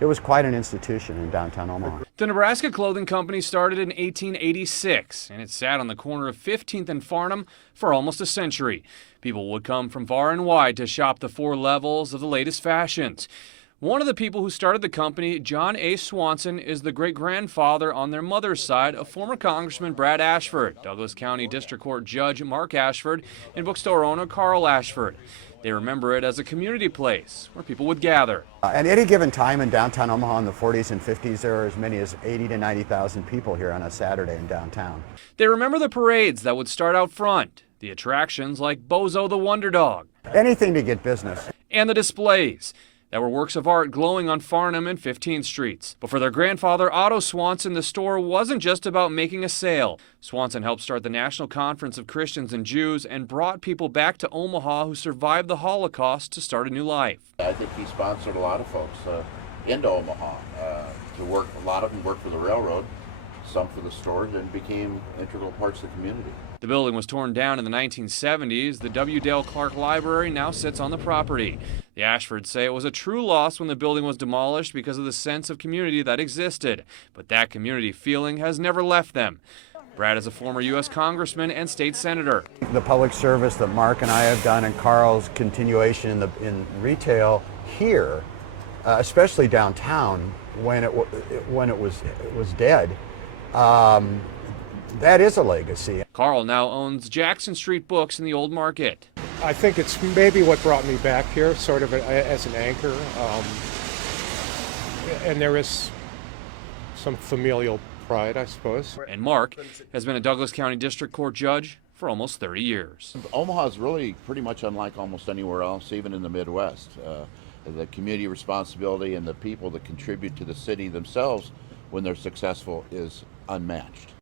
it was quite an institution in downtown Omaha. The Nebraska Clothing Company started in 1886, and it sat on the corner of 15th and Farnam for almost a century. People would come from far and wide to shop the 4 levels of the latest fashions. One of the people who started the company, John A. Swanson, is the great-grandfather on their mother's side of former Congressman Brad Ashford, Douglas County District Court Judge Mark Ashford, and bookstore owner Carl Ashford. They remember it as a community place where people would gather. At any given time in downtown Omaha in the 40s and 50s, there were as many as 80 to 90,000 people here on a Saturday in downtown. They remember the parades that would start out front, the attractions like Bozo the Wonder Dog. Anything to get business. And the displays that were works of art glowing on Farnam and 15th Streets. But for their grandfather, Otto Swanson, the store wasn't just about making a sale. Swanson helped start the National Conference of Christians and Jews and brought people back to Omaha who survived the Holocaust to start a new life. I think he sponsored a lot of folks into Omaha to work. A lot of them worked for the railroad, some for the stores, and became integral parts of the community. The building was torn down in the 1970s. The W. Dale Clark Library now sits on the property. The Ashfords say it was a true loss when the building was demolished because of the sense of community that existed. But that community feeling has never left them. Brad is a former U.S. Congressman and state senator. The public service that Mark and I have done and Carl's continuation in retail here, especially downtown when it was dead, that is a legacy. Carl now owns Jackson Street Books in the Old Market. I think it's maybe what brought me back here, sort of as an anchor. And there is some familial pride, I suppose. And Mark has been a Douglas County District Court judge for almost 30 years. Omaha is really pretty much unlike almost anywhere else, even in the Midwest. The community responsibility and the people that contribute to the city themselves when they're successful is unmatched.